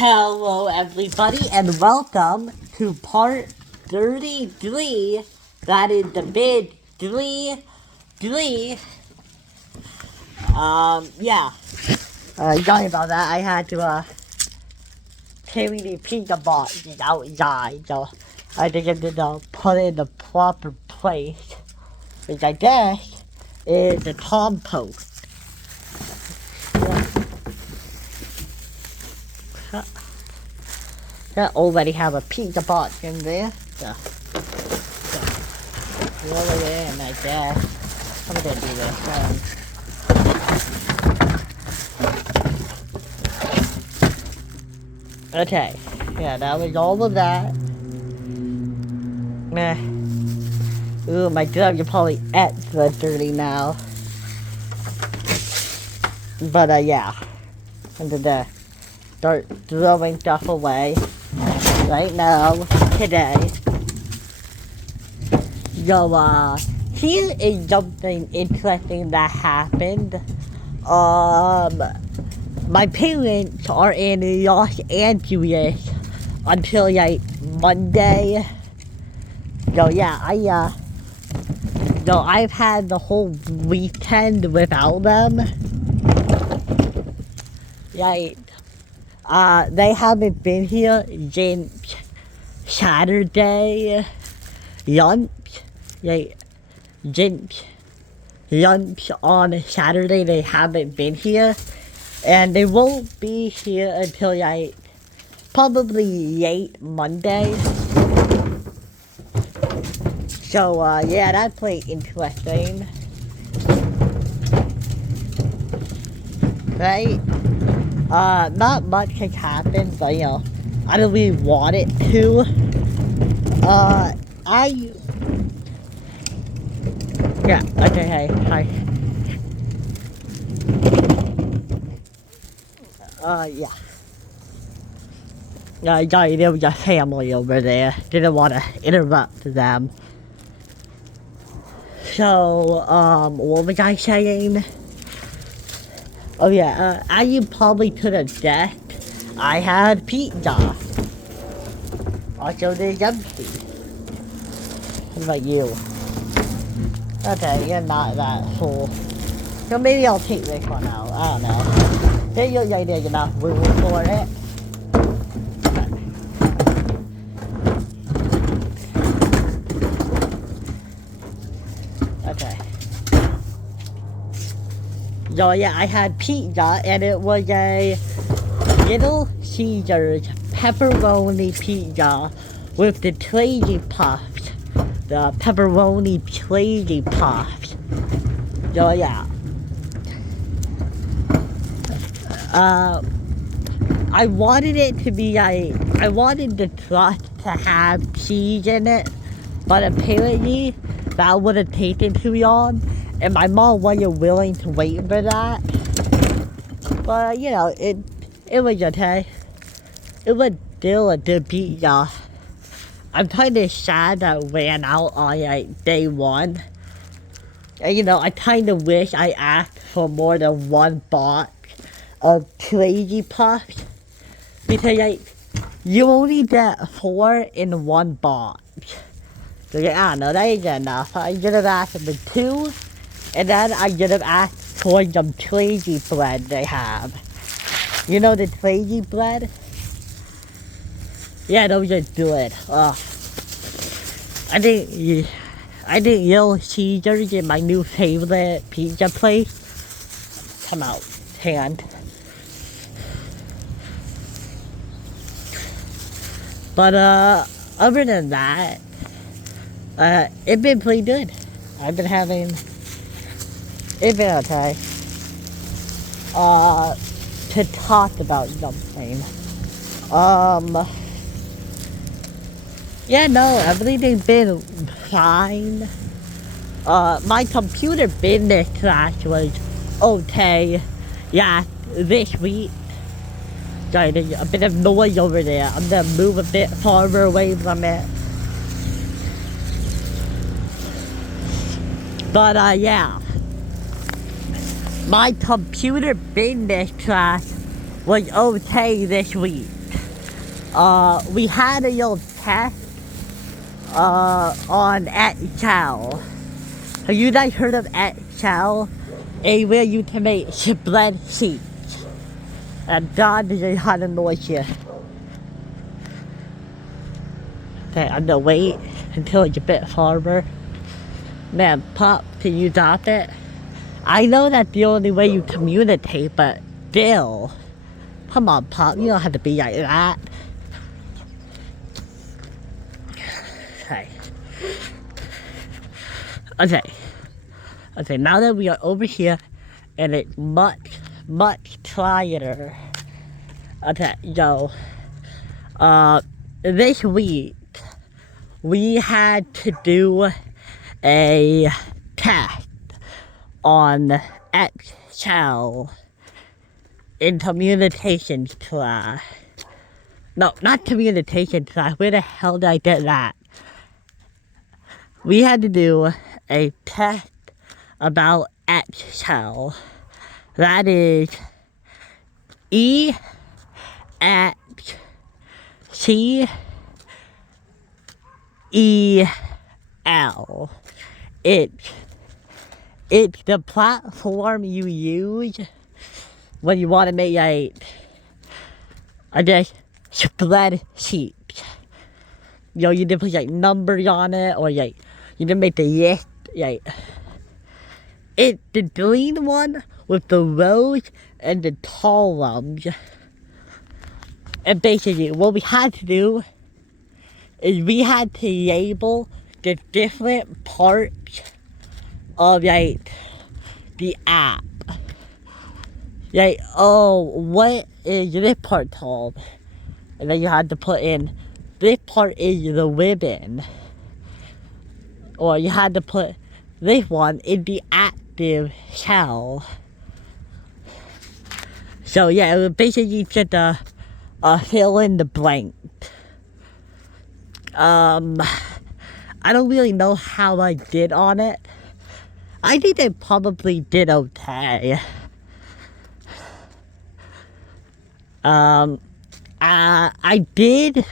Hello, everybody, and welcome to part 33. That is the big three. Yeah. Sorry about that. I had to, carry the pizza box outside, so I had to get it, put it in the proper place, which I guess is the compost. I already have a pizza box in there, so roll it in, I guess. I'm gonna do this. Okay, yeah, that was all of that. Meh. Ooh, my gloves are probably extra dirty now. But, yeah. I'm gonna start throwing stuff away right now, today. So, here is something interesting that happened. My parents are in Los Angeles until like Monday. So yeah, I've had the whole weekend without them. Like, they haven't been here since Saturday lunch. Like, since lunch on Saturday, they haven't been here. And they won't be here until like probably late Monday. So yeah, that's pretty interesting. Right? Not much has happened, but you know, I don't really want it to. Yeah, okay, hey, hi. Yeah. Sorry, there was a family over there. Didn't want to interrupt them. So, what was I saying? Oh yeah, as you probably could have guessed, I had pizza. Also, there's empty. What about you? Okay, you're not that full. So maybe I'll take this one out. I don't know. There you go, there's enough room for it. Okay. So yeah, I had pizza and it was a Little Caesars pepperoni pizza with the crazy puffs. The pepperoni crazy puffs. So yeah. I wanted it to be like, I wanted the crust to have cheese in it, but apparently that would have taken too long, and my mom wasn't willing to wait for that. But you know, it was okay. It was still a good pizza. I'm kind of sad that it ran out on like day one. And you know, I kind of wish I asked for more than one box of crazy puffs, because like you only get 4 in one box. So I don't know, that ain't enough. I should have asked for 2, and then I should have asked for some crazy bread they have. You know the crazy bread? Yeah, those are good. I think Little Caesars is my new favorite pizza place. Come out, hand. But other than that, it's been pretty good. I've been having, it's been okay. To talk about something. Yeah, no, everything's been fine. My computer business class was okay. Yeah, this week. Sorry, there's a bit of noise over there. I'm gonna move a bit farther away from it. But, yeah. My computer business class was okay this week. we had a little test on Excel. Have you guys heard of Excel? A way you can make spreadsheets. And God is how to noise you. Okay, I'm gonna wait until it's a bit farther. Man, Pop, can you stop it? I know that's the only way you communicate, but still. Come on, Pop, you don't have to be like that. Okay. Okay, now that we are over here, and it's much quieter. Okay, so, this week, we had to do a test on Excel in communications class. No, not communications class. Where the hell did I get that? We had to do a test about Excel. That is EXCEL. It's the platform you use when you want to make a spreadsheet. You know, you can put like numbers on it, or like you can make the list. Like, it's the green one with the rows and the columns. And basically, what we had to do is we had to label the different parts of like the app. Like, oh, what is this part called? And then you had to put in, this part is the ribbon. Or you had to put this one in the active cell. So yeah, it was basically just fill in the blank. I don't really know how I did on it. I think I probably did okay. I did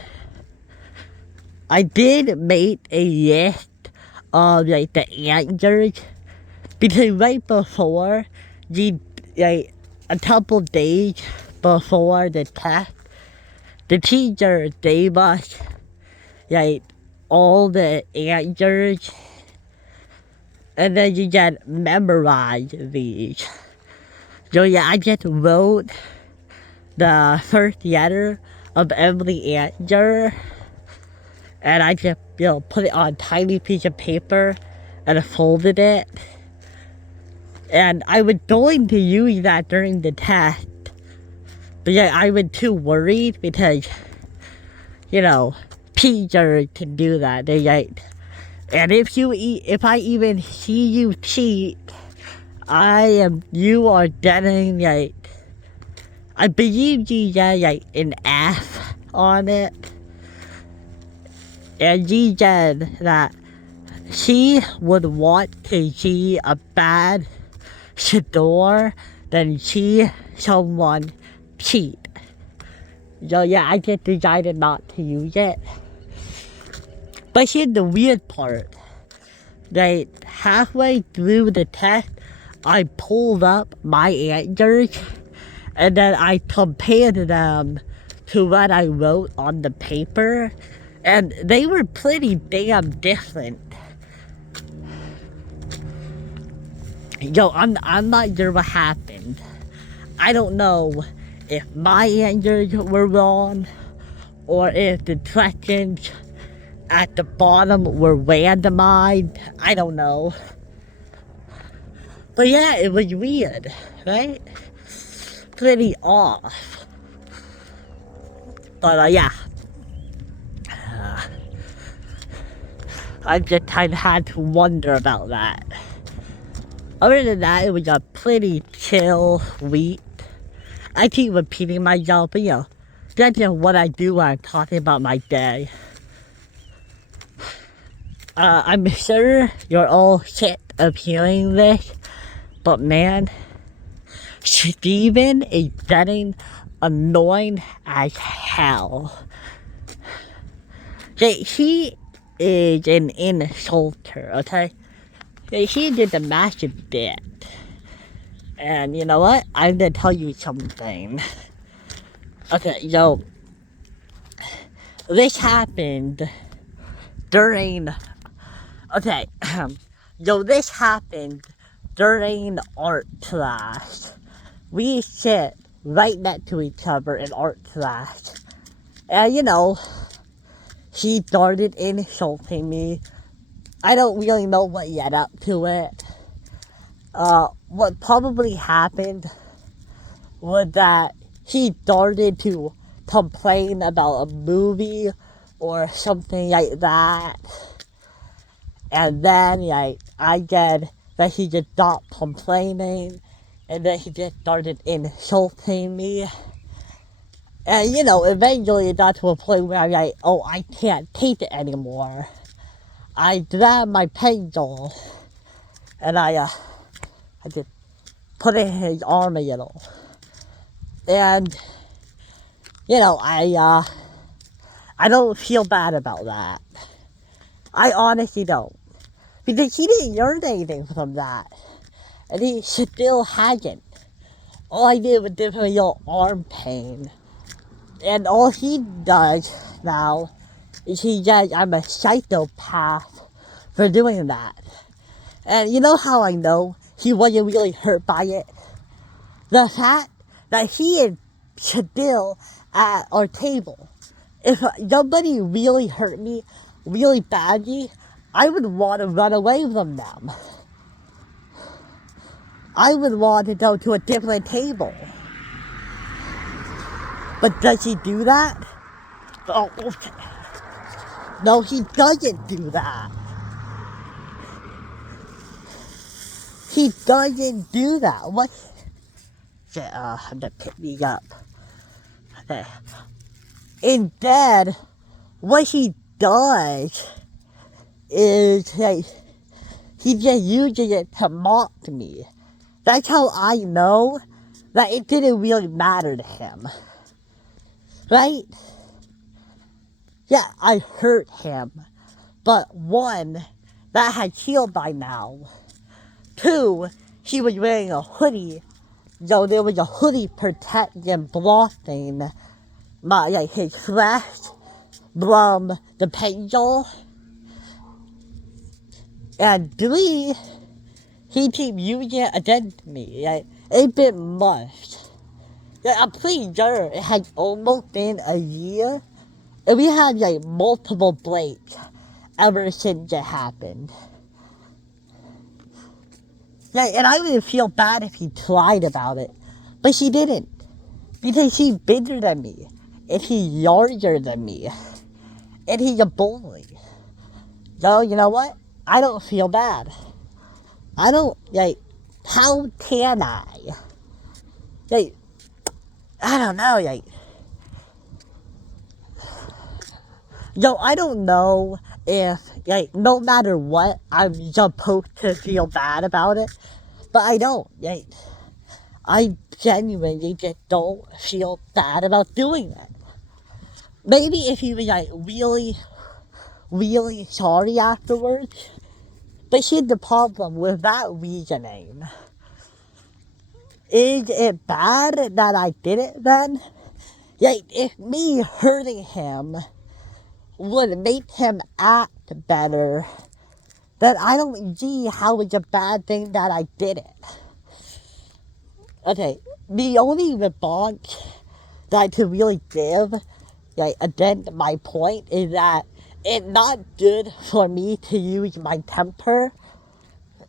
make a list of like the answers, because right before like a couple days before the test, the teacher gave us like all the answers, and then you can memorize these. So yeah, I just wrote the first letter of every answer, and I just, put it on a tiny piece of paper and folded it. And I was going to use that during the test, but yeah, I was too worried because, teachers can do that. They like, and if I even see you cheat, you are getting like, I believe you get like an F on it. And she said that she would want to see a bad score than see someone cheat. So yeah, I just decided not to use it. But here's the weird part. Like, halfway through the test, I pulled up my answers, and then I compared them to what I wrote on the paper, and they were pretty damn different. I'm not sure what happened. I don't know if my answers were wrong, or if the questions at the bottom were randomized. I don't know. But yeah, it was weird, right? Pretty off. But yeah. I just kind of had to wonder about that. Other than that, it was a pretty chill week. I keep repeating myself, but that's just what I do when I'm talking about my day. I'm sure you're all sick of hearing this, but man, Steven is getting annoying as hell. Okay, he is an insulter, okay? Okay, he did a massive bit. And you know what? I'm gonna tell you something. Okay, so this happened during. Okay, so this happened during art class. We sit right next to each other in art class. And you know, he started insulting me. I don't really know what led up to it. What probably happened was that he started to complain about a movie or something like that. And then, like, I said that he just stopped complaining, and then he just started insulting me. And, you know, eventually it got to a point where I'm like, oh, I can't take it anymore. I grabbed my pencil, and I just put it in his arm a little. And, you know, I don't feel bad about that. I honestly don't. Because he didn't learn anything from that. And he still hasn't. All I did was give him a little arm pain. And all he does now is he says I'm a psychopath for doing that. And you know how I know he wasn't really hurt by it? The fact that he is still at our table. If somebody really hurt me really badly, I would want to run away from them. I would want to go to a different table. But does he do that? Oh, okay. No, he doesn't do that. He doesn't do that. What? I'm gonna pick me up. Okay. Instead, what he does is like he just uses it to mock me. That's how I know that it didn't really matter to him. Right? Yeah, I hurt him. But one, that had healed by now. Two, he was wearing a hoodie. So there was a hoodie protecting blocking his flesh from the pencil. And three, he keep using it against me. Like, it's been months. Like, I'm pretty sure it has almost been a year. And we had like multiple breaks ever since it happened. Like, and I wouldn't feel bad if he tried about it. But he didn't. Because he's bigger than me. And he's larger than me. And he's a bully. So, you know what? I don't feel bad. I don't, like, how can I? Like, I don't know, like, yo, I don't know if, like, no matter what, I'm supposed to feel bad about it. But I don't, like, I genuinely just don't feel bad about doing it. Maybe if he was, like, really, really sorry afterwards. But here's the problem with that reasoning. Is it bad that I did it then? Like, if me hurting him would make him act better, then I don't see how it's a bad thing that I did it. Okay, the only response that I could really give, like, against my point, is that it's not good for me to use my temper.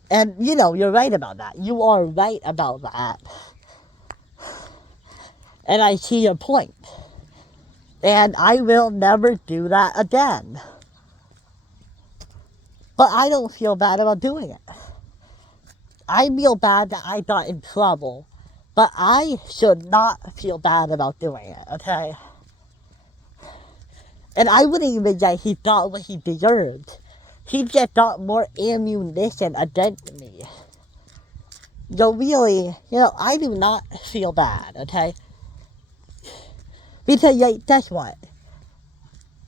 And, you know, you're right about that. You are right about that. And I see your point. And I will never do that again. But I don't feel bad about doing it. I feel bad that I got in trouble. But I should not feel bad about doing it, okay? And I wouldn't even say he got what he deserved. He just got more ammunition against me. So really, you know, I do not feel bad, okay? Because, like, guess what?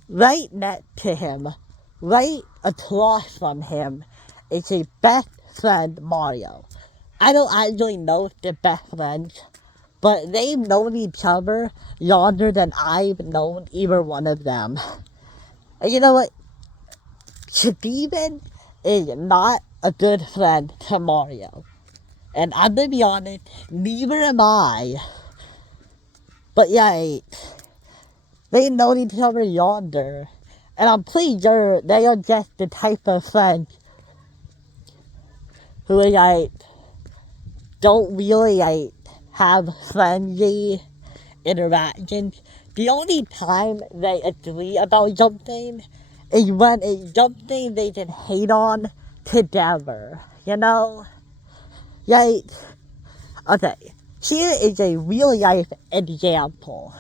right next to him, right across from him, is his best friend Mario. I don't actually know if they're best friends, but they've known each other longer than I've known either one of them. And you know what? Steven is not a good friend to Mario. And I'm gonna be honest, neither am I. But yeah, they've known each other longer. And I'm pretty sure they are just the type of friends who don't really have friendly interactions. The only time they agree about something is when it's something they can hate on together, you know? Like, okay, here is a real life example.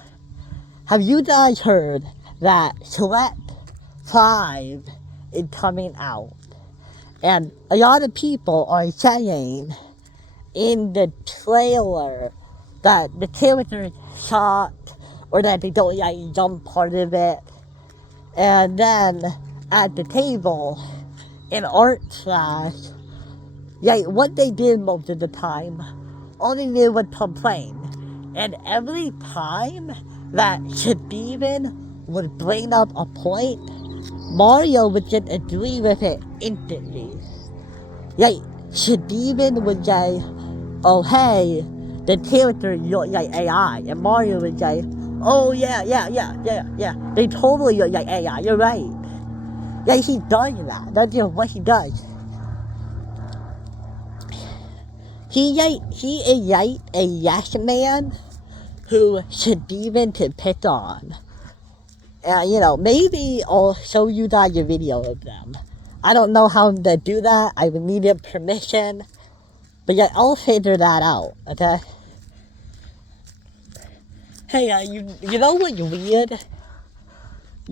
Have you guys heard that Shrek 5 is coming out? And a lot of people are saying in the trailer that the character is shot or that they don't like some part of it. And then at the table in art class, what they did most of the time, all they did was complain. And every time that Steven would bring up a point, Mario would just agree with it instantly. Steven would say, oh hey, the character look like AI, and Mario would say, oh yeah, they totally look like AI, you're right. He does that, that's just what he does. He is like a yes man who Steven could pick on. And maybe I'll show you guys a video of them. I don't know how to do that, I would need your permission. But yeah, I'll figure that out, okay? Hey, you know what's weird?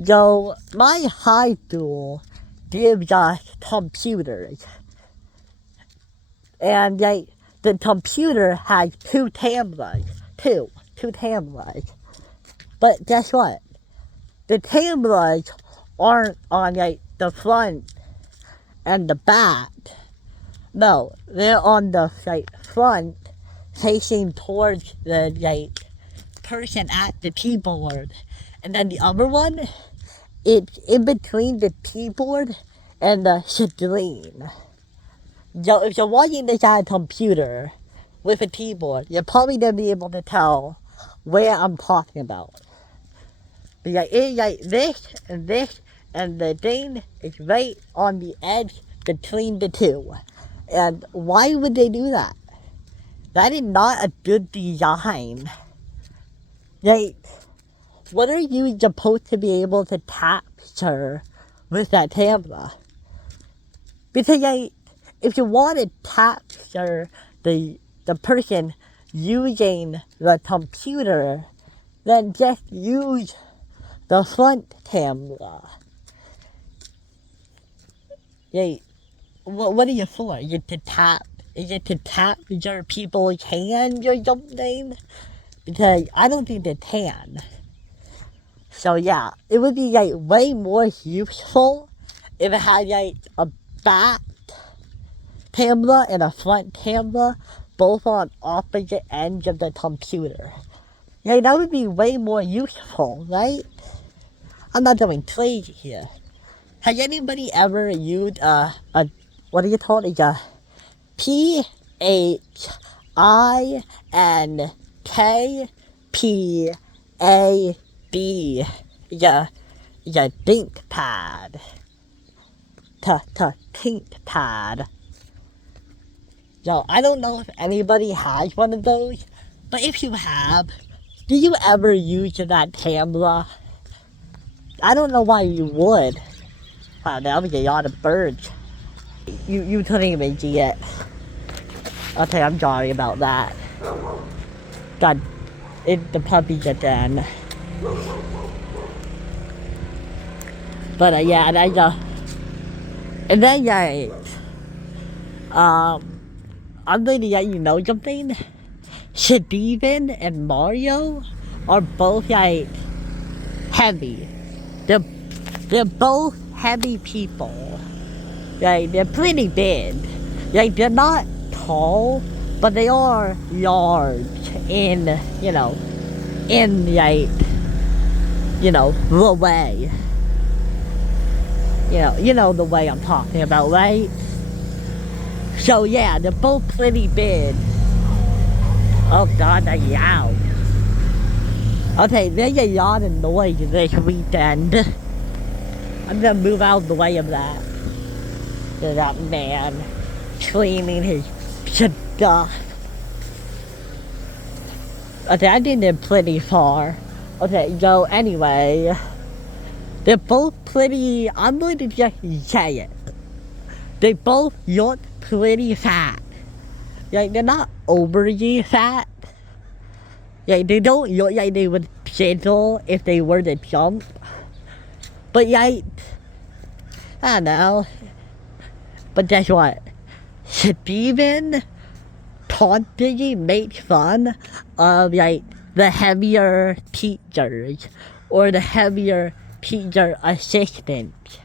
So, my high school gives us computers. And the computer has two cameras. Two cameras. But guess what? The cameras aren't on the front and the back. No, they're on the front, facing towards the person at the keyboard, and then the other one, it's in between the keyboard and the screen. So if you're watching this on a computer with a keyboard, you're probably gonna be able to tell where I'm talking about. But it's this and this, and the thing is right on the edge between the two. And why would they do that? That is not a good design. What are you supposed to be able to capture with that camera? Because if you want to capture the person using the computer, then just use the front camera. What are you for? Is it to tap your people's hands or something? Because I don't think they can. So yeah, it would be way more useful if it had a back camera and a front camera, both on opposite ends of the computer. That would be way more useful, right? I'm not going crazy here. Has anybody ever used what do you call it? PHINKPAD. ThinkPad. ThinkPad. So I don't know if anybody has one of those, but if you have, do you ever use that camera? I don't know why you would. Wow, that was a lot of birds. You couldn't even see it. Okay, I'm sorry about that. God, the puppies again. But yeah, and then I'm going to let you know something. Steven and Mario are both heavy. They're they're both heavy people. Like, they're pretty big. Like, they're not tall, but they are large in, like, the way. You know the way I'm talking about, right? So yeah, they're both pretty big. Oh god, that yow. Okay, there's a lot of noise this weekend. I'm gonna move out of the way of that. There's that man cleaning his stuff. Okay, I think they're pretty far. Okay, so anyway, they're both pretty, I'm going to just say it. They both look pretty fat. Like, they're not overly fat. Like, they don't look like they would sizzle if they were to jump. But like, I don't know. But guess what? Steven constantly makes fun of like the heavier teachers or the heavier teacher assistants.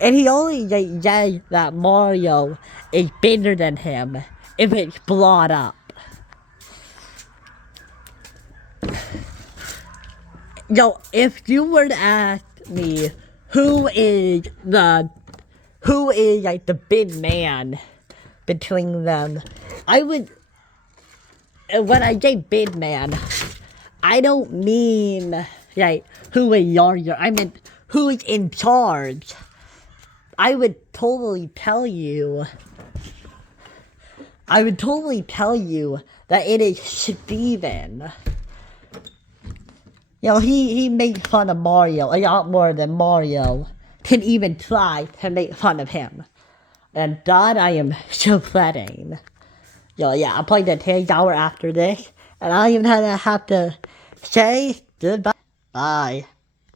And he only like says that Mario is bigger than him if it's brought up. So if you were to ask me who is like the big man between them, I would, when I say big man, I don't mean like who is larger, I mean who is in charge. I would totally tell you that it is Steven. He makes fun of Mario a lot more than Mario can even try to make fun of him. And that I am so sweating. Yeah, I'll play the 10 hour after this. And I even have to say goodbye. Bye.